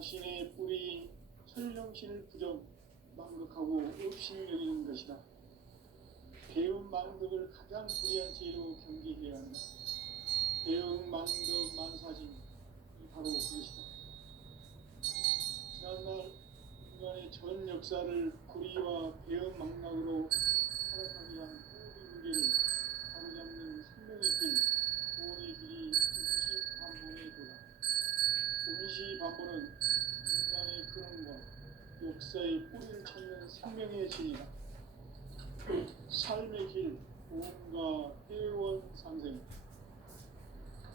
자신의 뿌리 설령신을 부정 망극하고 없이 여기는 것이다. 배움 망덕을 가장 불의한 죄로 경계해야 한다. 배움 망덕 만사짐이 바로 그것이다. 지난날 인간의 전 역사를 불의와 배움 망락으로 타락하게 한 모든 문제를 바로잡는 생명의 길, 구원의 길이 운시반본의 도다. 운시반본은 인간의 근원과 역사의 뿌리를 찾는 생명의 진리다. 삶의 길, 보험과 회원 상생.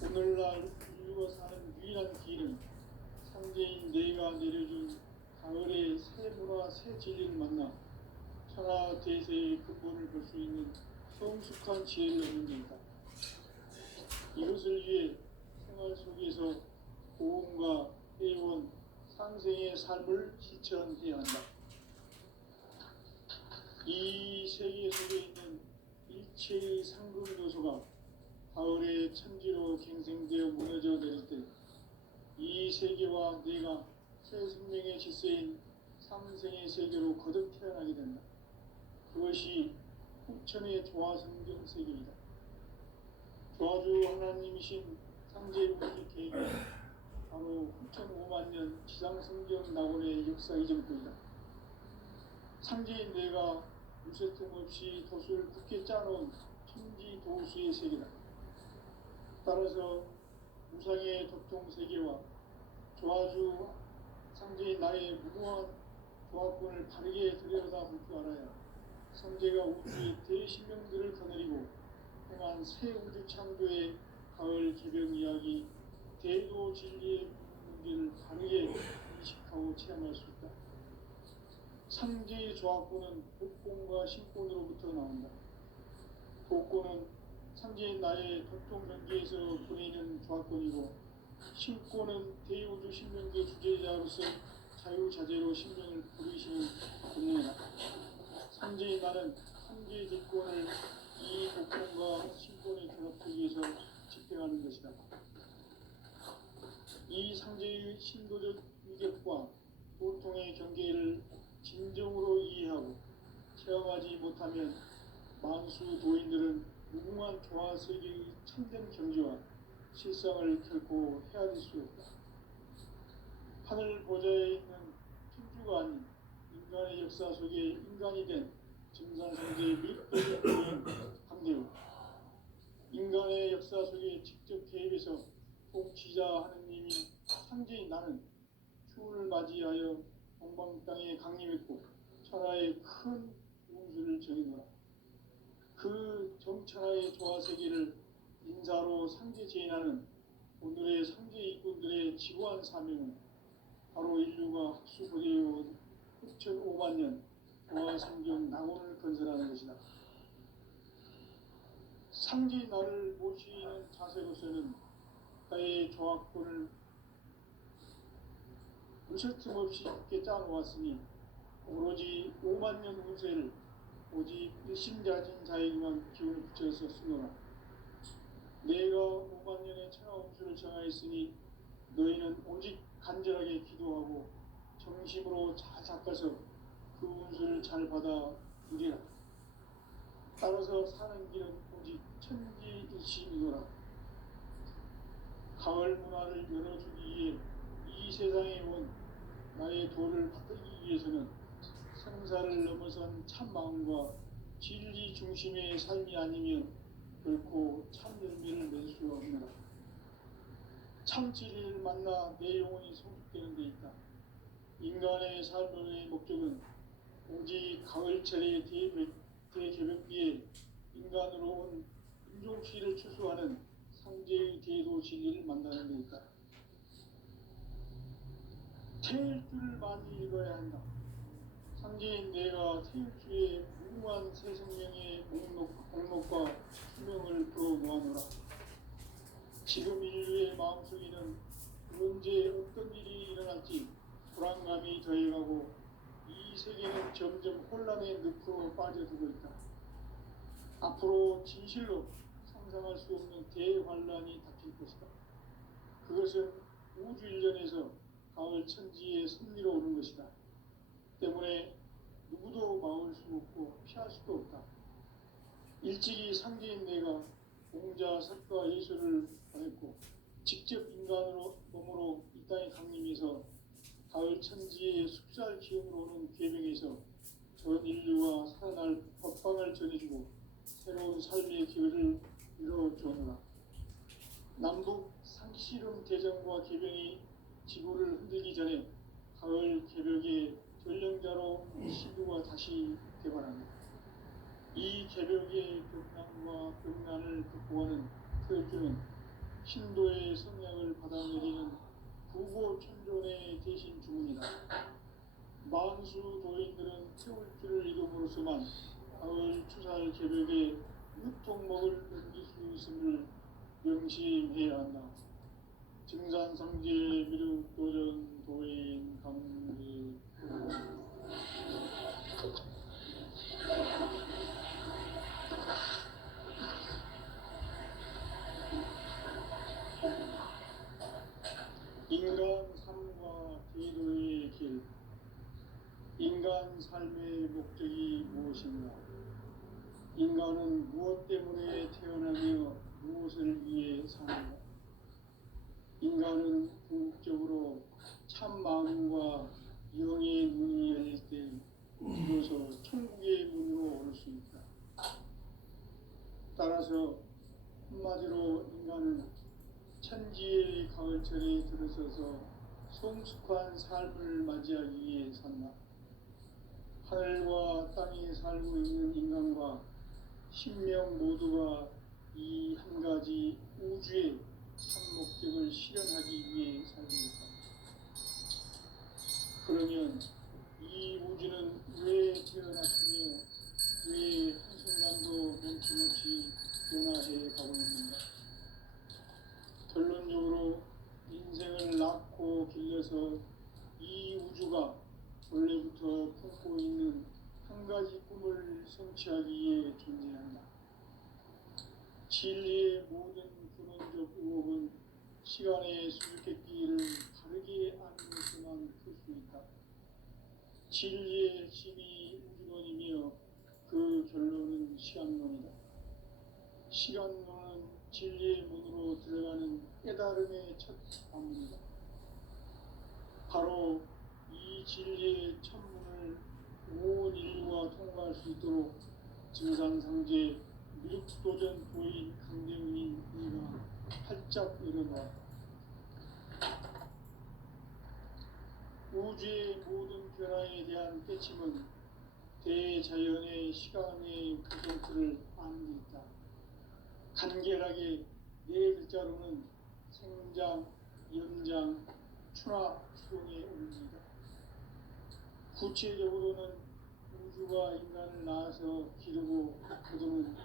오늘날 인류가 사는 유일한 길은 상제인 내가 내려준 가을의 새 문화, 새 진리를 만나 천하 대세의 근본을 볼 수 있는 성숙한 지혜를 얻는 데이다. 이것을 위해 생활 속에서 보험과 회원, 상생의 삶을 실천해야 한다. 이 세계 속에 있는 일체의 상금 요소가 가을의 천지로 갱생되어 무너져 내릴 때 이 세계와 내가 새 생명의 질서인 상생의 세계로 거듭 태어나게 된다. 그것이 후천의 조화성경 세계이다. 조화주 하나님이신 상제무시 계획은 바로 후천 5만 년 지상성경 낙원의 역사 이전부이다. 상제인 내가 무쇠틈 없이 도수를 굳게 짜놓은 천지 도수의 세계다. 따라서 무상의 도통 세계와 조화주 상제인 나의 무궁한 조화권을 바르게 들여다볼 줄 알아야 상제가 우주의 대신명들을 거느리고 행한 새 우주 창조의 가을 개벽 이야기, 대도 진리의 문제를 바르게 인식하고 체험할 수 있다. 상제의 조화권은 복권과 신권으로부터 나온다. 복권은 상제인 나의 도통 경계에서 보내는 조화권이고, 신권은 대우주 신명계 주제자로서 자유자재로 신명을 부르시는 권능이다. 상제인 나는 상제의 대권을 이 복권과 신권의 결합 속에서 집행하는 것이다. 이 상제의 신도적 위력과 보통의 경계를 진정으로 이해하고 체험하지 못하면 만수 도인들은 무궁한 조화세계의 참된 경지와 실상을 결코 헤아릴 수 없다. 하늘 보좌에 있는 천주가 아닌 인간의 역사 속에 인간이 된 증산상제의 밀도적 도인 강대우, 인간의 역사 속에 직접 개입해서 통치자 하느님인 상제인 나는 추운을 맞이하여 동방 땅에 강림했고 천하의 큰 운수를 정해놓아 그 정천하의 조화세계를 인사로 상제 제인하는 오늘의 상제 일꾼들의 지구한 사명은 바로 인류가 학수고대해온 후천 5만 년 조화성경 낙원을 건설하는 것이다. 상제 나를 모시는 자세로서는 나의 조화권을 무쇠틈 없이 깊게 짜놓았으니 오로지 5만 년 운세를 오직 일심자진 자에게만 기운을 붙여서 쓰노라. 내가 5만 년의 천하 운수를 정하였으니 너희는 오직 간절하게 기도하고 정심으로 잘 닦아서 그 운수를 잘 받아 누리라. 따라서 사는 길은 오직 천지일심이노라. 가을 문화를 열어주기 위해 이 세상에 온 나의 도를 받들기 위해서는 생사를 넘어선 참 마음과 진리 중심의 삶이 아니면 결코 참 열매를 낼 수 없느라. 참 진리를 만나 내 영혼이 성숙되는 데 있다. 인간의 삶의 목적은 오직 가을철의 대개벽기에 인간으로 온 인종시를 추수하는 상제의 대도 진리를 만나는 데 있다. 태일주를 많이 읽어야 한다. 상제인 내가 태일주의 무궁한 새 생명의 목록과 수명을 풀어놓아노라. 지금 인류의 마음속에는 언제 어떤 일이 일어날지 불안감이 더해가고 이 세계는 점점 혼란의 늪으로 빠져들고 있다. 앞으로 진실로 상상할 수 없는 대환란이 닥칠 것이다. 그것은 우주 일련에서 가을 천지의 섭리로 오는 것이다. 때문에 누구도 막을 수 없고 피할 수도 없다. 일찍이 상제인 내가 공자, 석가, 예수를 보냈고 직접 인간으로 몸으로 이 땅에 강림해서 가을 천지의 숲살 기운으로 오는 계명에서 전 인류가 살아날 법방을 전해주고 새로운 삶의 기회를 이뤄주노라. 남북 상씨름 대전과 개병이 지구를 흔들기 전에 가을 개벽의 전령자로 시구가 다시 개발합니다. 이 개벽의 격난과 극난을 극복하는 태울주는 신도의 성약을 받아내리는 부고천존의 대신 주문이다. 만수 도인들은 태울주를 이름으로서만 가을 추살 개벽의 육통목을 넘길 수 있음을 명심해야 한다. 증산상제 미륵 도전 도인 강리 인간 삶과 제도의 길. 인간 삶의 목적이 무엇인가? 인간은 무엇 때문에 태어나며 무엇을 위해 사는가? 인간은 궁극적으로 참 마음과 영의 문이 열릴 때 비로소 천국의 문으로 오를 수 있다. 따라서 한마디로 인간은 천지의 가을철에 들어서서 성숙한 삶을 맞이하기 위해 산다. 하늘과 땅에 살고 있는 인간과 신명 모두가 이 한 가지 우주의 참 목적을 실현하기 위해 살고 있다. 그러면 이 우주는 왜 태어났으며 왜 한순간도 멈춤없이 변화해 가고 있는가? 결론적으로 인생을 낳고 길러서 이 우주가 원래부터 품고 있는 한 가지 꿈을 성취하기 위해 존재한다. 진리의 모든 근원적 의혹은 시간의 수수께끼를 바르게 아는 것에만 풀 수 있다. 진리의 핵심이 우주론이며 그 결론은 시간론이다. 시간론은 진리의 문으로 들어가는 깨달음의 첫 관문이다. 바로 이 진리의 천문을 온 인류가 통과할 수 있도록 증산상제 미륵도전 도인 강대문인 이가 활짝 열어놓았다. 우주의 모든 변화에 대한 깨침은 대자연의 시간의 구성틀을 아는 데 있다. 간결하게 네 글자로는 생장, 연장, 추나 추동의 원리이다. 구체적으로는 우주가 인간을 낳아서 기르고 거두는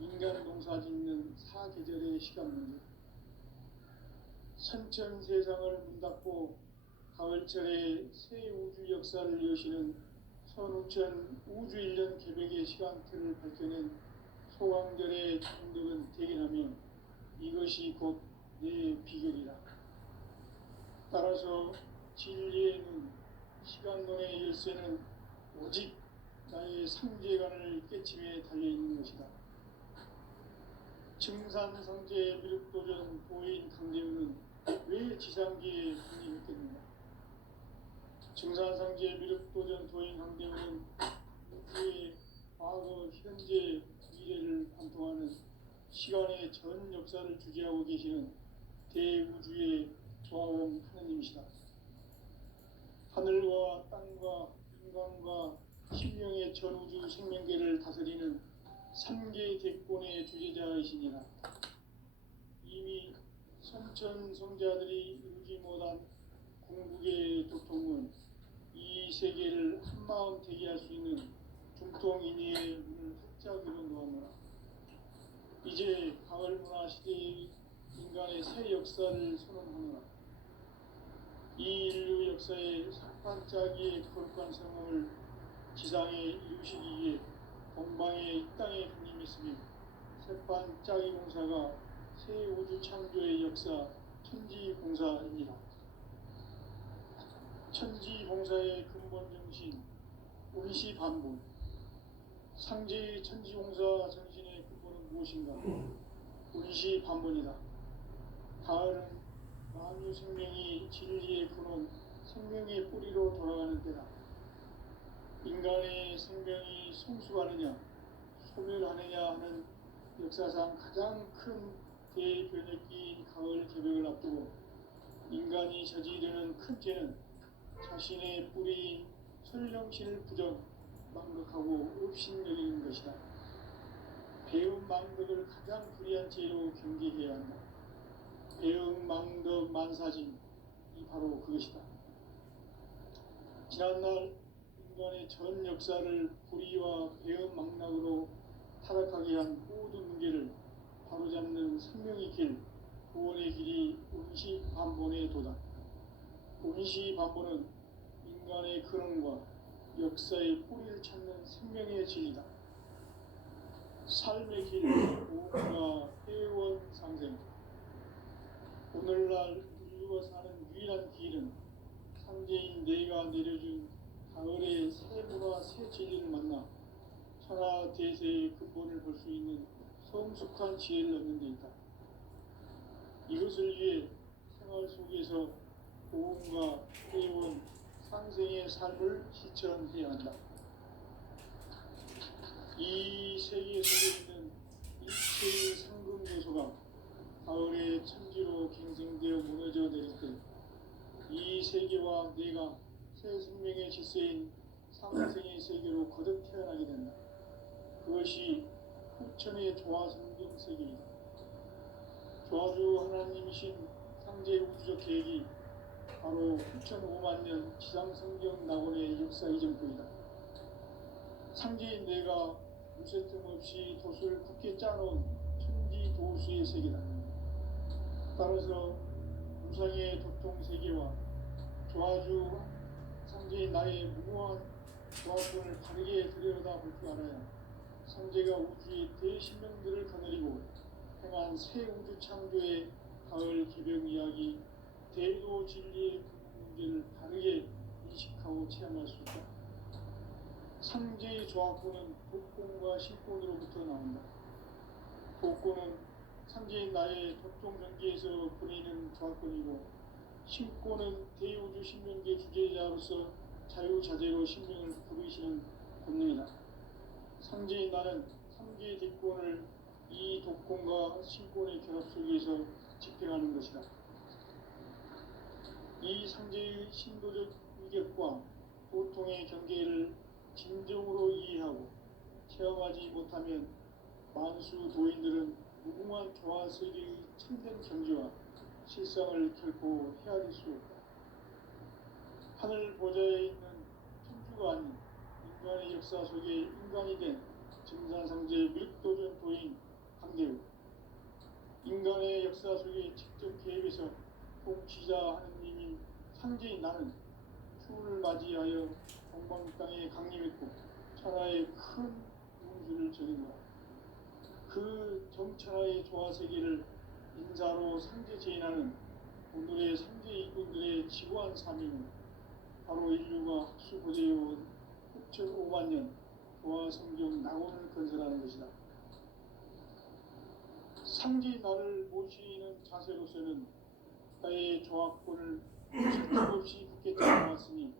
인간 농사 짓는 사계절의 시간 문제. 선천 세상을 문닫고 가을철에 새 우주 역사를 여시는 선우천 우주 1년 개벽의 시간틀을 밝혀낸 소강절의 정덕은 대견하며 이것이 곧 내 비결이다. 따라서 진리의 눈, 시간론의 열쇠는 오직 나의 상제관을 깨침에 달려있는 것이다. 증산상제 미륵도전 도인 강대우는 왜 지상계에 군림했겠는가? 증산상제 미륵도전 도인 강대우는 우주의 과거, 현재, 미래를 관통하는 시간의 전 역사를 주재하고 계시는 대우주의 조화원 하느님이시다. 하늘과 땅과 인간과 신명의 전우주 생명계를 다스리는 3개 대권의 주제자이시니라. 이미 선천 성자들이 이루지 못한 궁극의 도통은 이 세계를 한마음 되게 할 수 있는 중통인의의 문을 활짝 열어놓았노라. 이제 가을 문화 시대의 인간의 새 역사를 선언하노라. 이 인류 역사의 석판짜기의 거룩한 성공을 지상에 이루시기 위해 동방의 이 땅에 강림했으며 석판짜기 공사가 새 우주 창조의 역사 천지공사입니다. 천지봉사의 근본 정신, 운시 반본. 상제의 천지봉사 정신의 근본은 무엇인가? 운시 반본이다. 가을은 만유 생명이 진리의 근원, 생명의 뿌리로 돌아가는 때다. 인간의 생명이 성숙하느냐, 소멸하느냐 하는 역사상 가장 큰 대변혁기인 가을 개벽을 앞두고 인간이 저지르는 큰 죄는 자신의 뿌리인 설령신을 부정, 망덕하고 업신여기는 것이다. 배음 망덕을 가장 불의한 죄로 경계해야 한다. 배음 망덕 만사짐이 바로 그것이다. 지난날 인간의 전 역사를 불의와 배음 망락으로 타락하게 한 모든 문제를 바로잡는 생명의 길, 구원의 길이 운시 반본의 도다. 운시 반본은 인간의 근원과 역사의 뿌리를 찾는 생명의 진리다. 삶의 길, 오가 회원 상생. 오늘날 인류가 사는 유일한 길은 상제인 내가 내려준 가을의 새 문화 새 진리를 만나 천하 대세의 근본을 볼 수 있는 성숙한 지혜를 얻는 데 있다. 이것을 위해 생활 속에서 보험과 회원, 상생의 삶을 실천해야 한다. 이 세계 속에 있는 일체의 상금 요소가 가을의 천지로 갱생되어 무너져 내릴 때 이 세계와 내가 새 생명의 질서인 상생의 세계로 거듭 태어나게 된다. 그것이 후천의 조화성경 세계이다. 조화주 하나님이신 상제 우주적 계획이 바로 후천 5만 년 지상성경 낙원의 역사 이전부이다. 상제인 내가 무쇠 틈 없이 돛을 굳게 짜놓은 천지 도수의 세계다. 따라서 무상의 도통 세계와 조화주 상제인 나의 무모한 조화권을 바르게 들여다볼 줄 알아야 상제가 우주의 대신명들을 거느리고 행한 새 우주 창조의 가을 개벽 이야기, 대도 진리의 문제를 바르게 인식하고 체험할 수 있다. 상제의 조화권은 독권과 신권으로부터 나온다. 독권은 상제인 나의 독종 경계에서 보내는 조화권이고, 신권은 대우주 신명계 주제자로서 자유자재로 신명을 부르시는 권능이다. 상제인 나는 상제의 뒷권을 이 독권과 신권의 결합 속에서 집행하는 것이다. 이 상제의 신도적 위격과 보통의 경계를 진정으로 이해하고 체험하지 못하면 만수 도인들은 무궁한 조화세계의 참된 경지와 실상을 결코 헤아릴 수 없다. 하늘 보좌에 있는 천주가 아닌 인간의 역사 속에 인간이 된 증산상제 밀도전 도인 강대우, 인간의 역사 속에 직접 개입해서 통치자 하느님인 상제인 나는 추운을 맞이하여 동방 땅에 강림했고 천하의 큰 운수를 전했노라. 그 정천하의 조화세계를 인사로 상제 제인하는 오늘의 상제 이꾼들의 지고한 사명은 바로 인류가 학수고대해온 6,5만 년 조화성경 낙원을 건설하는 것이다. 상제 나를 모시는 자세로서는 나의 조화권을 쉴틈없이 굳게 잡아왔으니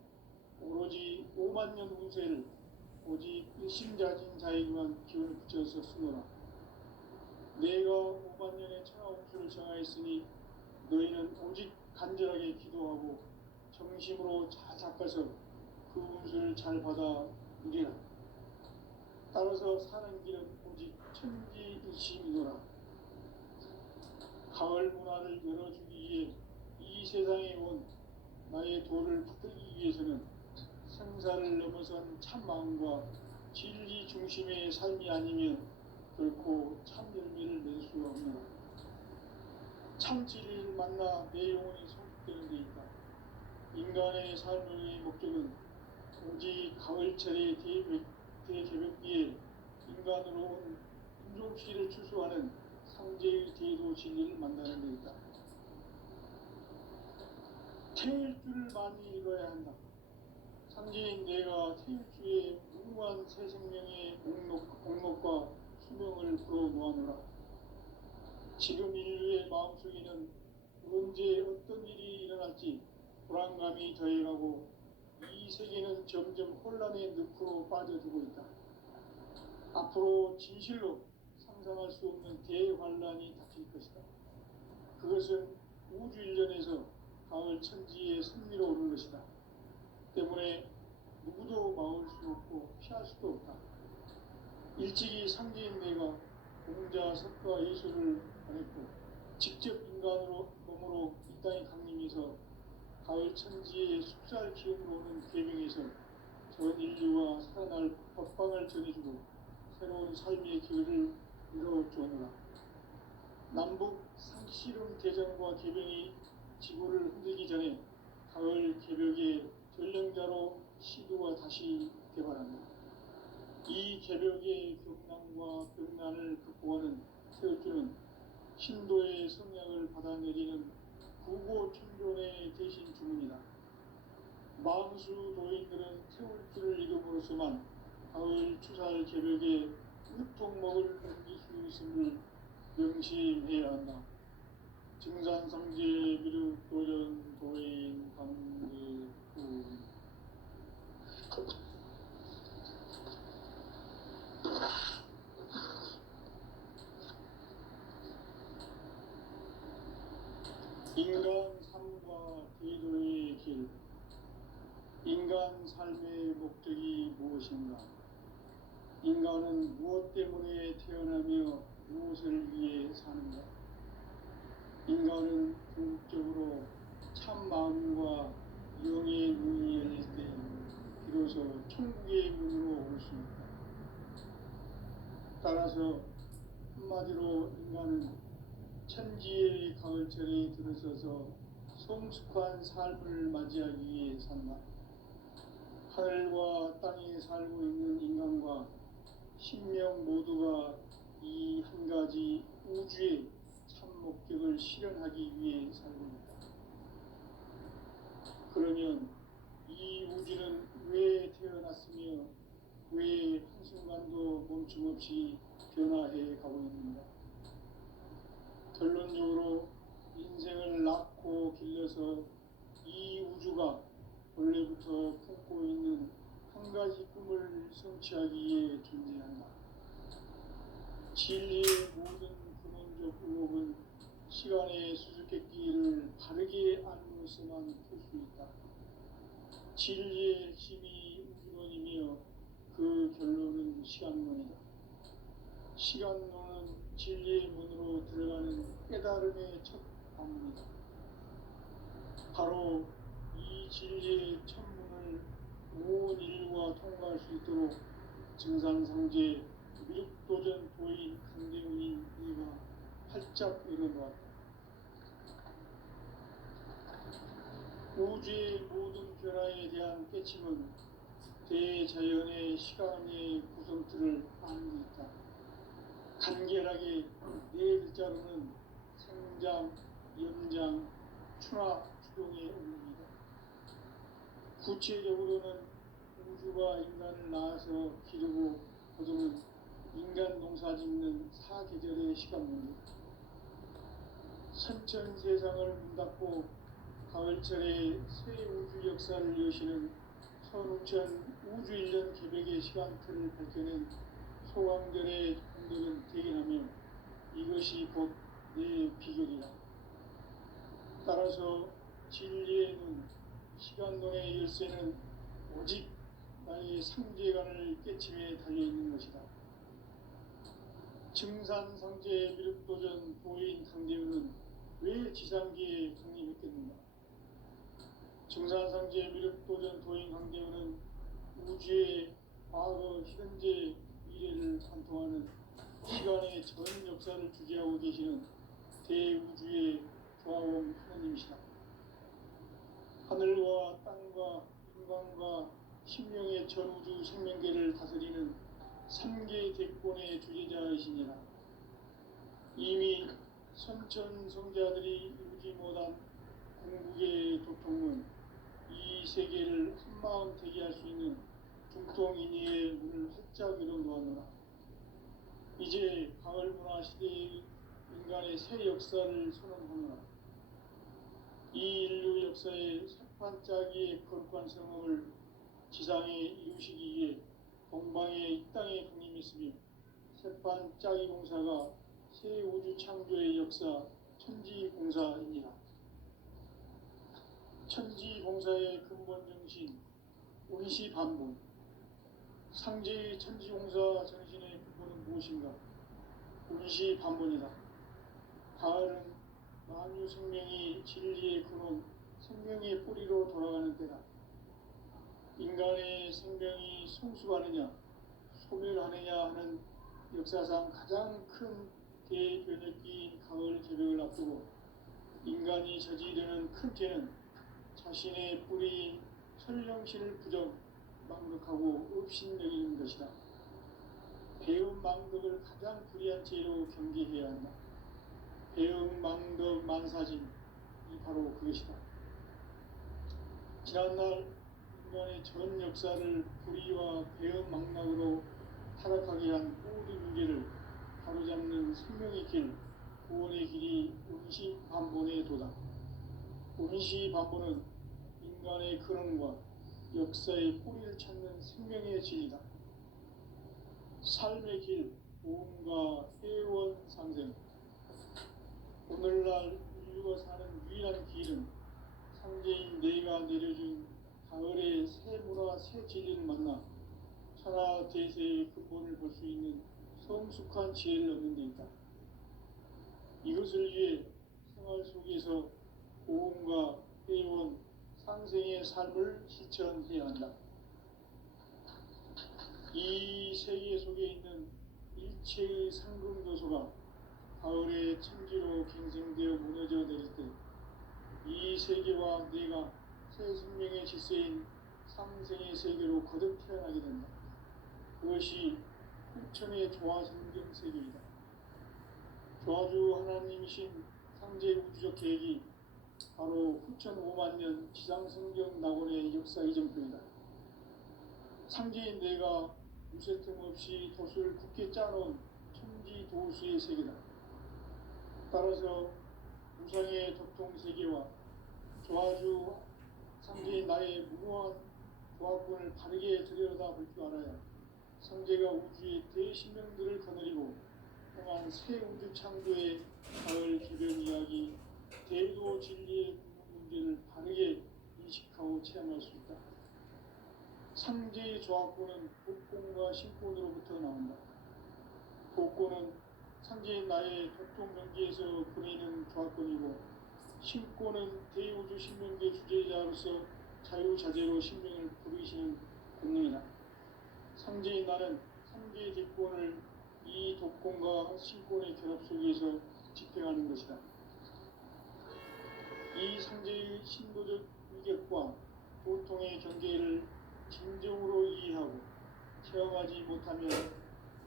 오로지 5만 년 운세를 오직 일심자진 자에게만 기운을 붙여서 쓰노라. 내가 5만 년의 천하 운수를 정하였으니 너희는 오직 간절하게 기도하고 정심으로 잘 닦아서 그 운수를 잘 받아 누리라. 따라서 사는 길은 오직 천지일심이노라. 가을 문화를 열어주기 위해 이 세상에 온 나의 도를 붙들기 위해서는 생사를 넘어선 참마음과 진리 중심의 삶이 아니면 결코 참 열매를 낼 수가 없노라. 참 진리를 만나 내 영혼이 성숙되는 데 있다. 인간의 삶의 목적은 오직 가을철의 대개벽기에 인간으로 온 인종시를 추수하는 상제의 대도 진리를 만나는 데 있다. 태일주를 많이 읽어야 한다. 상제인 내가 태일주의 무궁한 새 생명의 목록과 수명을 풀어놓아노라. 지금 인류의 마음속에는 언제 어떤 일이 일어날지 불안감이 더해가고 이 세계는 점점 혼란의 늪으로 빠져들고 있다. 앞으로 진실로 상상할 수 없는 대환란이 닥칠 것이다. 그것은 우주 일련에서 가을 천지의 승리로 오는 것이다. 때문에 누구도 막을 수 없고 피할 수도 없다. 일찍이 상제인 내가 공자, 석가, 예수를 보냈고 직접 인간으로 몸으로 이 땅에 강림해서 가을 천지의 숲살 기운으로 오는 계명에서 전 인류와 살아날 법방을 전해주고 새로운 삶의 기회를 이뤄주었노라. 남북 상씨름 대전과 개병이 지구를 흔들기 전에 가을 개벽의 전령자로 시도가 다시 개발한다. 이 개벽의 경난과 병난을 극복하는 태울주는 신도의 성량을 받아내리는 구고천존의 대신 주문이다. 망수 도인들은 태울주를 읽음으로써만 가을 추살 개벽의 으통목을 넘길 수 있음을 명심해야 한다. 증산성제 미륵 도전 도인 강제구 인간 삶과 대도의 길. 인간 삶의 목적이 무엇인가? 인간은 무엇 때문에 태어나며 무엇을 위해 사는가? 인간은 궁극적으로 참 마음과 영의 문이 열릴 때 비로소 천국의 문으로 올 수 있다. 따라서 한마디로 인간은 천지의 가을철에 들어서서 성숙한 삶을 맞이하기 위해 산다. 하늘과 땅에 살고 있는 인간과 신명 모두가 이 한 가지 우주의 참 목적을 실현하기 위해 살고 있다. 그러면 이 우주는 왜 태어났으며 왜 한순간도 멈춤없이 변화해 가고 있는가? 결론적으로 인생을 낳고 길러서 이 우주가 원래부터 품고 있는 한 가지 꿈을 성취하기 위해 존재한다. 진리의 모든 근원적 의혹은 시간의 수수께끼를 바르게 알므로서만 풀 수 있다. 진리의 핵심이 우주론이며 그 결론은 시간론이다. 시간론은 진리의 문으로 들어가는 깨달음의 첫 방문이다. 바로 이 진리의 천문을 온 인류가 통과할 수 있도록 증산상제 미륵도전 도인 강대훈인 이가 활짝 열어놓았다. 우주의 모든 변화에 대한 깨침은 대자연의 시간의 구성틀을 아는 있다. 간결하게 네 글자로는 생장, 연장, 추나 추동의 의미이다. 구체적으로는 우주가 인간을 낳아서 기르고 거두는 인간 농사 짓는 사계절의 시간문이다. 선천 세상을 문 닫고 가을철에 새 우주 역사를 여시는 선우천 우주일년 개벽의 시간틀을 밝혀낸 소강전의 공들은 대견하며 이것이 곧 내 비결이다. 따라서 진리의 눈, 시간론의 열쇠는 오직 나의 상제관을 깨침에 달려있는 것이다. 증산상제 미륵도전 도인 강대훈은 왜 지상계에 강림했겠는가? 증산상제 미륵도전 도인 강대훈은 우주의 과거, 현재, 미래를 관통하는 시간의 전 역사를 주재하고 계시는 대우주의 조화원 하나님이시다. 하늘과 땅과 인간과 심령의 전우주 생명계를 다스리는 3개 대권의 주제자이시니라. 이미 선천성자들이 이루지 못한 궁극의 도통은 이 세계를 한마음 되게 할 수 있는 중통인의의 문을 활짝 열어놓았노라. 이제 가을 문화 시대의 인간의 새 역사를 선언하노라. 이 인류 역사의 새판짜기의 거룩한 성업을 지상에 이루시기 위해 동방의 이 땅에 강림했으며 새판짜기 공사가 새 우주 창조의 역사 천지공사입니다. 천지공사의 근본 정신 운시반본. 상제의 천지공사 정신의 근본은 무엇인가? 운시반본이다. 가을은 만유 생명이 진리의 근원, 생명의 뿌리로 돌아가는 때다. 인간의 생명이 성숙하느냐, 소멸하느냐 하는 역사상 가장 큰 대변혁기인 가을 개벽을 앞두고 인간이 저지르는 큰 죄는 자신의 뿌리인 설령신을 망덕하고 업신여기는 것이다. 배음 망덕을 가장 불의한 죄로 경계해야 한다. 배음 망덕 만사진이 바로 그것이다. 지난날 인간의 전 역사를 불의와 배음 망락으로 타락하게 한 모든 문제를 바로잡는 생명의 길, 구원의 길이 운시반본의 도다. 운시반본은 인간의 근원과 역사의 뿌리를 찾는 생명의 진리다. 삶의 길, 보험과 회원 상생. 오늘날 인류가 사는 유일한 길은 상제인 내가 내려준 가을의 새 문화, 새 진리를 만나 천하 대세의 근본을 볼 수 있는 성숙한 지혜를 얻는 데 있다. 이것을 위해 생활 속에서 보험과 회원, 상생의 삶을 실천해야 한다. 이 세계 속에 있는 일체의 상금도소가 가을의 천지로 갱생되어 무너져 내릴 때 이 세계와 내가 새 생명의 질서인 상생의 세계로 거듭 태어나게 된다. 그것이 후천의 조화성경 세계이다. 조화주 하나님이신 상제 우주적 계획이 바로 후천 5만 년 지상성경 낙원의 역사 이정표이다. 상제인 내가 무쇠 틈 없이 돛을 굳게 짜놓은 천지 도수의 세계다. 따라서 무상의 도통 세계와 조화주 상제인 나의 무모한 조합권을 바르게 들여다볼 줄 알아야 상제가 우주의 대신명들을 거느리고 행한 새 우주 창조의 가을 개변 이야기, 대도 진리의 문제를 바르게 인식하고 체험할 수 있다. 상제의 조합권은 복권과 신권으로부터 나온다. 복권은 상제인 나의 도통 경지에서 보내는 조합권이고, 신권은 대우주 신명계 주제자로서 자유자재로 신명을 부르시는 권능이다. 상제인 나는 상제의 대권을 이 독권과 신권의 결합 속에서 집행하는 것이다. 이 상제의 신도적 위격과 보통의 경계를 진정으로 이해하고 체험하지 못하면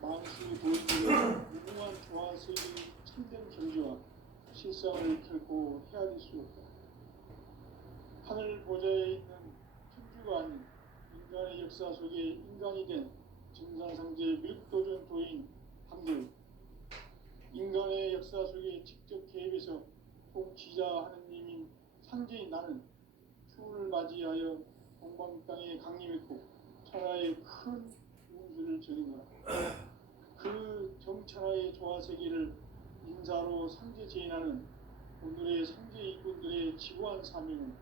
만수 도인들의 무궁한 조화세계의 참된 경지와 실상을 결코 헤아릴 수 없다. 하늘 보좌에 있는 천주가 아닌 인간의 역사 속에 인간이 된 증산상제 밀도전 도인 한글, 인간의 역사 속에 직접 개입해서 통치자 하느님인 상제인 나는 추운을 맞이하여 동방 땅에 강림했고 천하의 큰 운수를 전인 거라. 그 정천하의 조화세계를 인사로 상제 제인하는 오늘의 상제 이꾼들의 지구한 사명은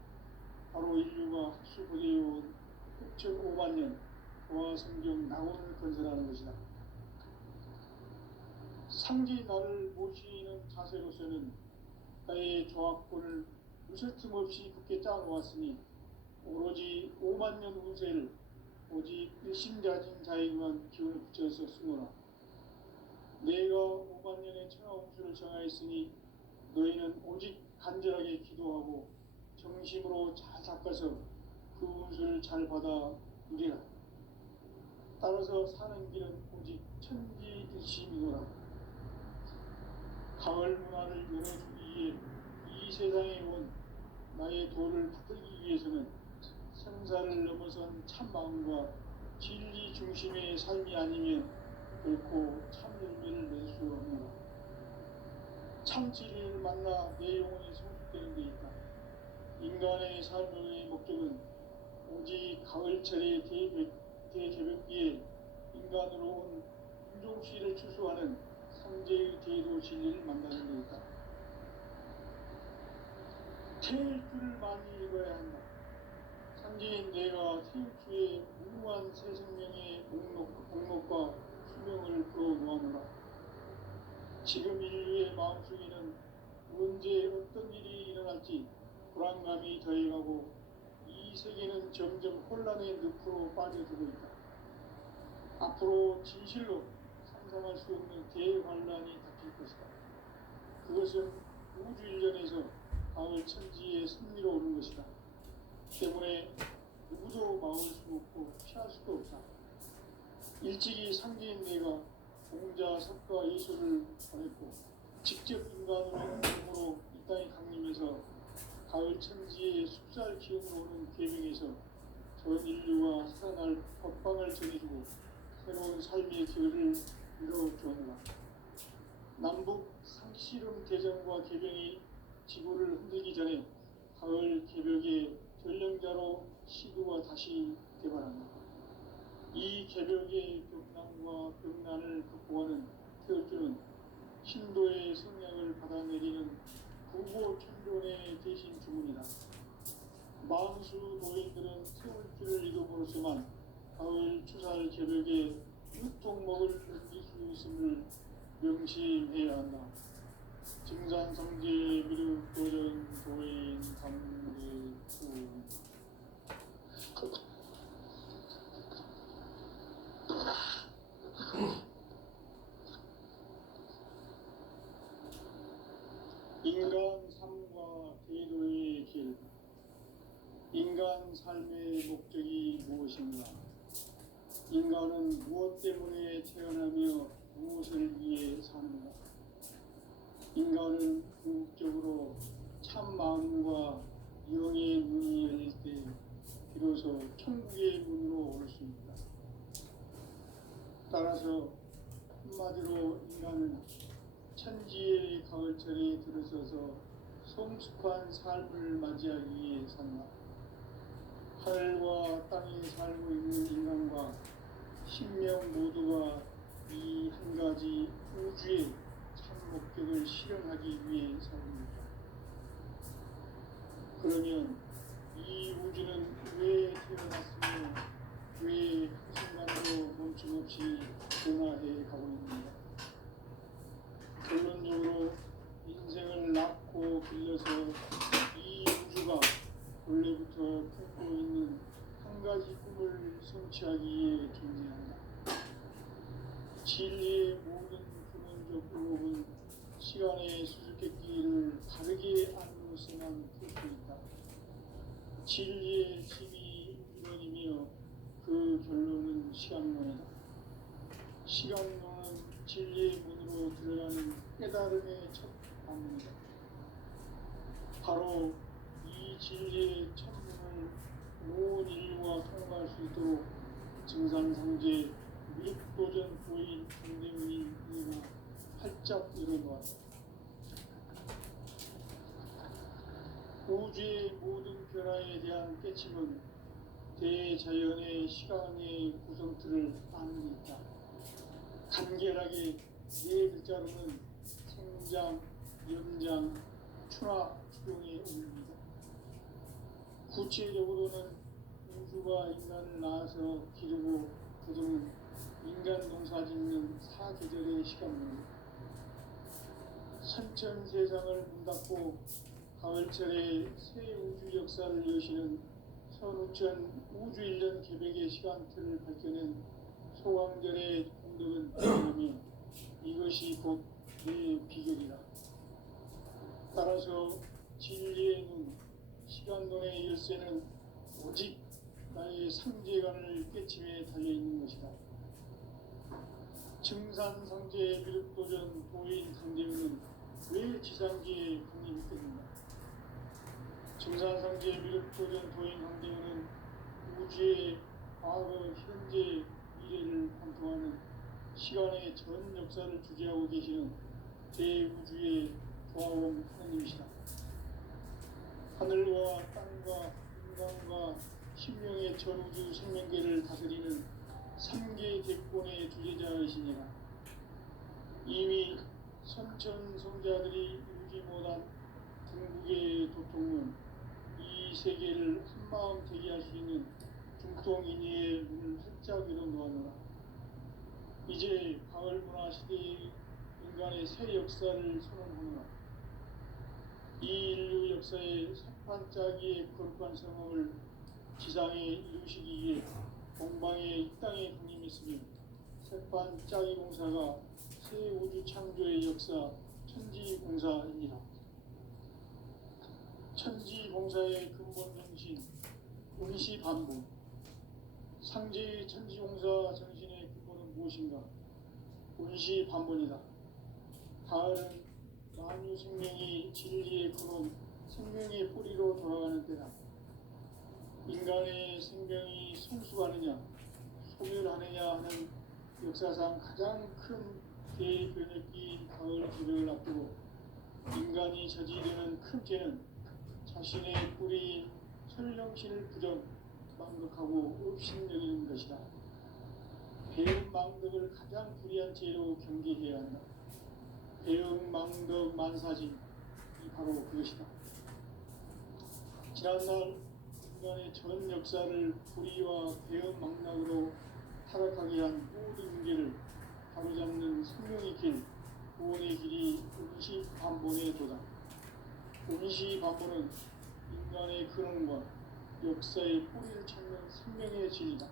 바로 인류가 학수고대해온 6,5만 년 조화성경 낙원을 건설하는 것이다. 상제인 나를 모시는 자세로서는 나의 조합권을 무쇠틈 없이 굳게 짜놓았으니 오로지 5만 년 운세를 오직 일심자진 자에게만 기운을 붙여서 쓰노라. 내가 5만 년의 천하 운수를 정하였으니 너희는 오직 간절하게 기도하고 정심으로 잘 닦아서 그 운수를 잘 받아 누리라. 따라서 사는 길은 오직 천지일심이노라. 가을 문화를 열어주기 위해 이 세상에 온 나의 도를 받들기 위해서는 생사를 넘어선 참 마음과 진리 중심의 삶이 아니면 결코 참 열매를 낼 수 없노라. 참 진리를 만나 내 영혼이 성숙되는 데 있다. 인간의 삶의 목적은 오직 가을철의 대개벽기에 인간으로 온 인종시를 추수하는 상제의 대도 진리를 만나는 데 있다. 태일주를 많이 읽어야 한다. 상제인 내가 태일주의 무궁한 새 생명의 목록과 수명을 풀어놓아노라. 지금 인류의 마음속에는 언제 어떤 일이 일어날지 불안감이 더해가고 이 세계는 점점 혼란의 늪으로 빠져들고 있다. 앞으로 진실로 상상할 수 없는 대환란이 닥칠 것이다. 그것은 우주 일련에서 가을 천지의 승리로 오는 것이다. 때문에 누구도 막을 수 없고 피할 수도 없다. 일찍이 상제인 내가 공자, 석가, 예수를 보냈고 직접 인간으로 행동으로 이 땅에 강림해서 가을 천지의 숲살 기운으로 오는 계명에서 전 인류가 살아날 법방을 전해주고 새로운 삶의 길을 이뤄주었노라. 남북 상씨름 대전과 개병이 지구를 흔들기 전에 가을 개벽의 전령자로 시도가 다시 개발한다. 이 개벽의 벽난과 벽난을 극복하는 태울주는 신도의 성령을 받아내리는 부보 천존의 대신 주문이다. 만수 노인들은 태울주를 이름으로서만 가을 추살 개벽의 유통목을 견딜 수 있음을 명심해야 한다. 증산성제 미륵 도전 도인 감대수 인간 삶과 대도의 길. 인간 삶의 목적이 무엇인가? 인간은 무엇 때문에 태어나며 무엇을 위해 사는가? 인간은 궁극적으로 참 마음과 영의 문이 열릴 때 비로소 천국의 문으로 올 수 있다. 따라서 한마디로 인간은 천지의 가을철에 들어서서 성숙한 삶을 맞이하기 위해 산다. 하늘과 땅에 살고 있는 인간과 신명 모두가 이 한 가지 우주의 참 목적을 실현하기 위해 삽니다. 그러면 이 우주는 왜 태어났으며 왜 한순간도 멈춤없이 변화해 가고 있는가? 결론적으로 인생을 낳고 길러서 이 우주가 원래부터 품고 있는 한 가지 꿈을 성취하기 위해 존재한다. 진리의 모든 근원적 의혹은 시간의 수수께끼를 바르게 알므로서만 풀 수 있다. 진리의 힘이 이론이며 그 결론은 시간론이다. 시간론은 진리의 문으로 들어가는 깨달음의 첫 방문이다. 바로 이 진리의 첫 문을 온 인류가 통과할 수 있도록 증산상제 미륵도전 도인 강대문인 이가 활짝 열어놓았다. 우주의 모든 변화에 대한 깨침은 대자연의 시간의 구성틀을 아는 데 있다. 간결하게 네 글자로는 생장, 연장, 추나, 추동의 의미입니다. 구체적으로는 우주가 인간을 낳아서 기르고 부두는 인간 농사 짓는 사계절의 시간입니다. 선천세상을 문 닫고 가을철에 새 우주 역사를 여시는 선우천 우주일년 개벽의 시간틀을 밝혀낸 소강절의 공덕은 뭐냐며 이것이 곧 내 비결이다. 따라서 진리의 눈, 시간론의 열쇠는 오직 나의 상제관을 깨침에 달려있는 것이다. 증산상제 미륵도전 도인 강대문은 왜 지상계에 강림했겠는가? 증산상제 미륵도전 도인 강대우는 우주의 과거, 현재, 미래를 관통하는 시간의 전 역사를 주재하고 계시는 대우주의 조화원 하나님이시다. 하늘과 땅과 인간과 신명의 전우주 생명계를 다스리는 삼계 대권의 주재자이시니라. 이미 선천성자들이 이루지 못한 궁극의 도통은 이 세계를 한마음 되게 할 수 있는 중통인의의 문을 활짝 열어놓았노라. 이제 가을 문화 시대의 인간의 새 역사를 선언하노라. 이 인류 역사의 석판짜기의 거룩한 성험을 지상에 이루시기 위해 동방의 이 땅에 군림했으며 석판짜기 공사가 새 우주 창조의 역사 천지공사입니다. 천지공사의 근본 정신 운시반복. 상제의 천지공사 정신의 근본은 무엇인가? 운시반복이다. 가을은 만유 생명이 진리의 근원, 생명의 뿌리로 돌아가는 때다. 인간의 생명이 성숙하느냐, 소멸하느냐 하는 역사상 가장 큰 대변혁기인 가을 기력을 앞두고 인간이 저지르는 큰 죄는 자신의 뿌리인 설령신을 부정, 망덕하고 업신여기는 것이다. 배은 망덕을 가장 불의한 죄로 경계해야 한다. 배은 망덕 만사진이 바로 그것이다. 지난날 인간의 전 역사를 불의와 배은 망락으로 타락하게 한 모든 문제를 바로잡는 생명의 길, 구원의 길이 운시반본에 도다. 운시반본은 인간의 근원과 역사의 뿌리를 찾는 생명의 진리다.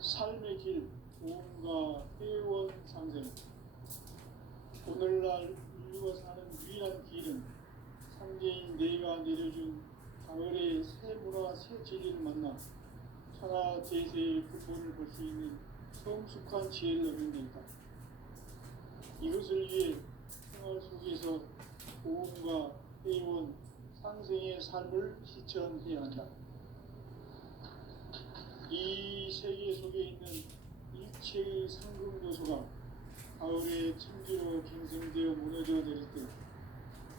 삶의 길, 보험과 회원 상생. 오늘날 인류가 사는 유일한 길은 상제인 내가 내려준 가을의 새 문화, 새 진리를 만나 천하 대세의 근본을 볼 수 있는 성숙한 지혜를 얻는 데 있다. 이것을 위해 생활 속에서 보험과 회원, 상생의 삶을 실천해야 한다. 이 세계 속에 있는 일체의 상금 요소가 가을의 천지로 갱생되어 무너져 내릴 때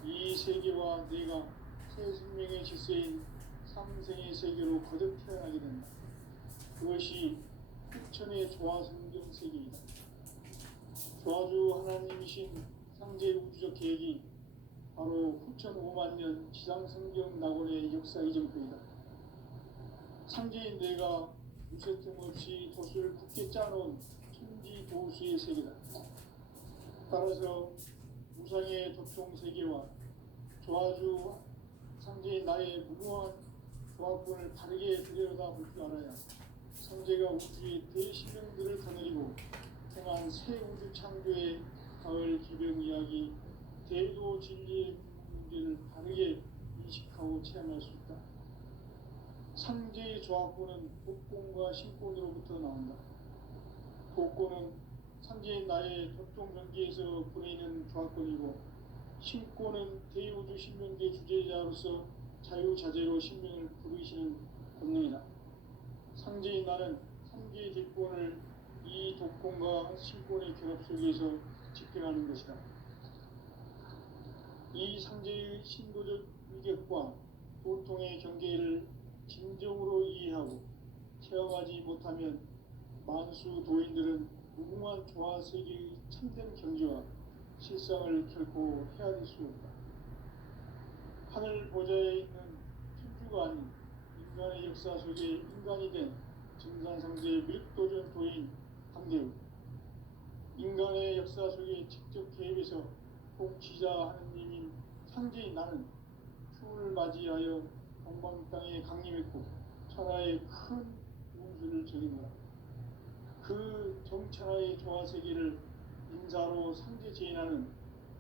이 세계와 내가 새 생명의 질서인 상생의 세계로 거듭 태어나게 된다. 그것이 후천의 조화성경 세계이다. 조화주 하나님이신 상제 우주적 계획이 바로 후천 5만 년 지상성경 낙원의 역사 이정표이다. 상제인 내가 무쇠 틈 없이 돛을 굳게 짜놓은 천지도수의 세계다. 따라서 무상의 도통 세계와 조화주 상제인 나의 무모한 조합권을 바르게 들여다볼 줄 알아야 상제가 우주의 대신령들을 거느리고 행한 새 우주 창조의 가을 기병 이야기, 대도 진리의 문제를 바르게 인식하고 체험할 수 있다. 상제의 조합권은 복권과 신권으로부터 나온다. 복권은 상제인 나의 도통 경계에서 보내는 조합권이고, 신권은 대우주 신명계 주제자로서 자유자재로 신명을 부르시는 권능이다. 상제인 나는 상계의 뒷권을 이 독권과 신권의 결합 속에서 집행하는 것이다. 이 상제의 신도적 위격과 도통의 경계를 진정으로 이해하고 체험하지 못하면 만수 도인들은 무궁한 조화세계의 참된 경지와 실상을 결코 헤아릴 수 없다. 하늘 보좌에 있는 천주가 아닌 인간의 역사 속에 인간이 된 증산상제 미륵도전 도인 강대우. 인간의 역사 속에 직접 개입해서 통치자 하느님인 상제인 나는 추을 맞이하여 동방 땅에 강림했고 천하의 큰 운수를 적이노라. 그 정천하의 조화세계를 인사로 상제 제인하는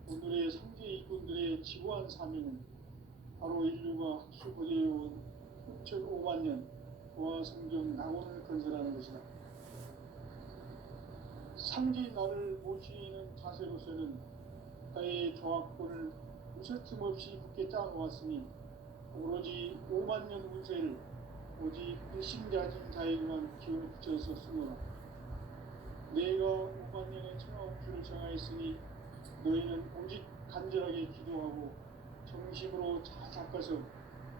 오늘의 상제 일꾼들의 지구한 사명은 바로 인류가 학수고대해온 6,5만 년 조화성경 낙원을 건설하는 것이다. 상제인 나를 모시는 자세로서는 나의 조합권을 무쇠틈 없이 굳게 짜놓았으니 오로지 5만 년 운세를 오직 일심자진 자에게만 기운을 붙여서 쓰노라. 내가 5만 년의 천하운수를 정하였으니 너희는 오직 간절하게 기도하고 정심으로 잘 닦아서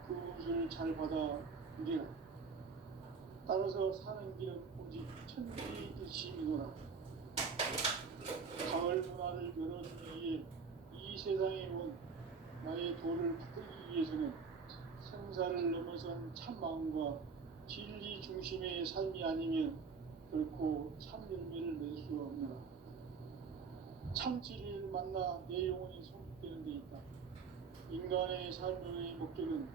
그 운수를 잘 받아 누리라. 따라서 사는 길은 오직 천지일심이노라. 가을 문화를 열어주기 위해 이 세상에 온 나의 도를 받들기 위해서는 생사를 넘어선 참 마음과 진리 중심의 삶이 아니면 결코 참 열매를 맺을 수 없노라. 참 진리를 만나 내 영혼이 성숙되는 데 있다. 인간의 삶의 목적은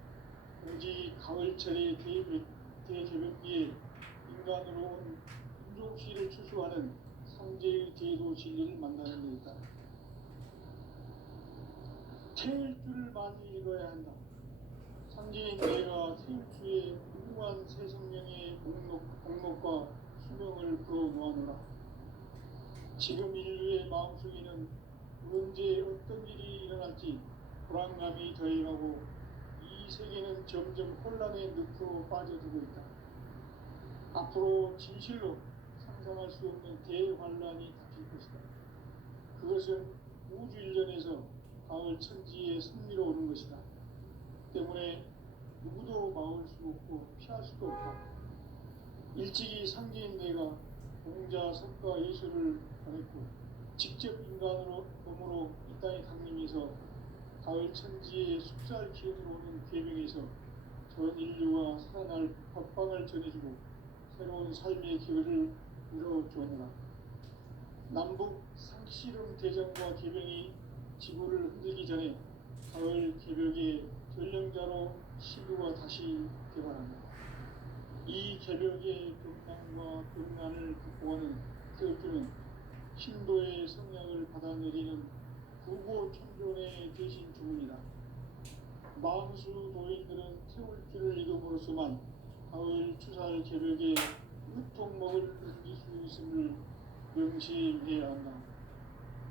오직 가을철의 대개벽기에 인간으로 온 인종시를 추수하는 성제의 제도 진리를 만나는 데 있다. 태일주를 많이 읽어야 한다. 상제인 내가 태일주의 무궁한 새 생명의 목록과 수명을 풀어놓아노라. 지금 인류의 마음속에는 언제 어떤 일이 일어날지 불안감이 더해가고 이 세계는 점점 혼란의 늪으로 빠져들고 있다. 앞으로 진실로 상상할 수 없는 대환란이 닥칠 것이다. 그것은 우주 일련에서 가을 천지의 승리로 오는 것이다. 때문에 누구도 막을 수 없고 피할 수도 없다. 일찍이 상제인 내가 공자, 석가, 예수를 보냈고 직접 인간으로 몸으로 이 땅에 강림해서 가을 천지의 숲살 기운으로 오는 계명에서 전 인류가 살아날 법방을 전해주고 새로운 삶의 기회를 이뤄주었노라. 남북 상씨름 대전과 계명이 지구를 흔들기 전에 가을 개벽의 전령자로 시부가 다시 개발한다. 이 개벽의 병난과 병난을 극복하는 태울주는 신도의 성량을 받아내리는 구고천존의 대신 주문이다. 만수 도인들은 태울주를 이름으로서만 가을 추살 개벽에 유통먹을 넘길 수 있음을 명시해야 한다.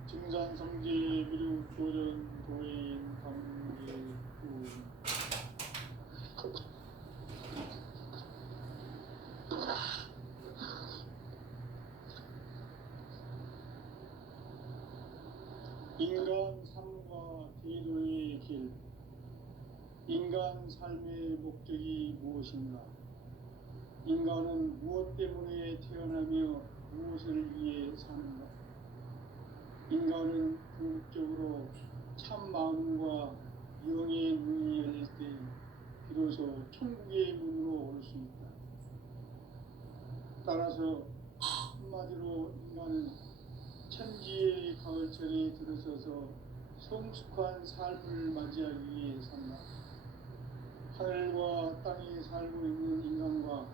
증산성제 미륵 도전 도인 강제구 인간 삶과 대도의 길. 인간 삶의 목적이 무엇인가? 인간은 무엇 때문에 태어나며 무엇을 위해 사는가? 인간은 궁극적으로 참 마음과 영의 문이 열릴 때 비로소 천국의 문으로 올 수 있다. 따라서 한마디로 인간은 천지의 가을철에 들어서서 성숙한 삶을 맞이하기 위해 산다. 하늘과 땅에 살고 있는 인간과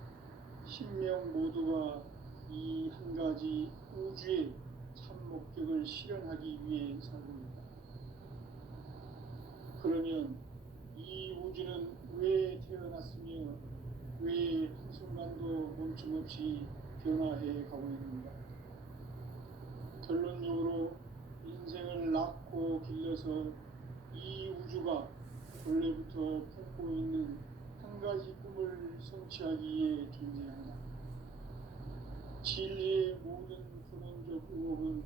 신명 모두가 이 한 가지 우주의 참 목적을 실현하기 위해 살고 있다. 그러면 이 우주는 왜 태어났으며 왜 한순간도 멈춤없이 변화해 가고 있는가? 결론적으로 인생을 낳고 길러서 이 우주가 원래부터 품고 있는 한 가지 꿈을 성취하기 위해 존재한다. 진리의 모든 근원적 의혹은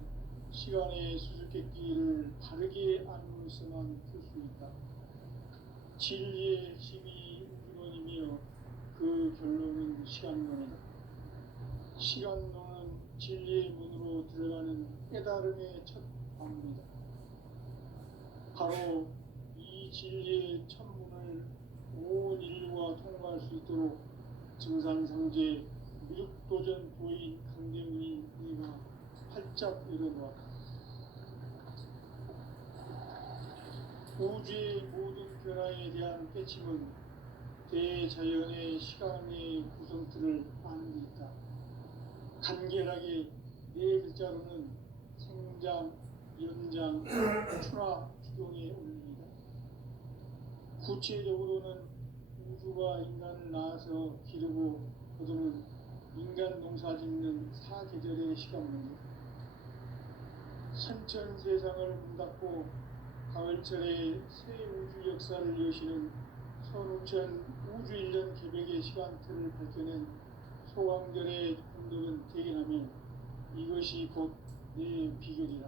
시간의 수수께끼를 바르게 알므로서만 풀 수 있다. 진리의 핵심이 우주론이며 그 결론은 시간론이다. 시간론은 진리의 문으로 들어가는 깨달음의 첫 방문이다. 바로 이 진리의 천문을 온 인류가 통과할 수 있도록 증산성제 미륵도전 도인 강대문이 네가 활짝 열어놓았다. 우주의 모든 변화에 대한 깨침은 대자연의 시간의 구성틀을 아는 데 있다. 간결하게 네 글자로는 생장, 연장, 추나 추동에 올립니다. 구체적으로는 우주가 인간을 낳아서 기르고 거두는 인간 농사 짓는 사계절의 시간입니다. 선천 세상을 문 닫고 가을철에 새 우주 역사를 여시는 손웅천 우주 1년 계획의 시간표를 밝혀낸 소강결의 공덕은 대견하며 이것이 곧 내 비결이라.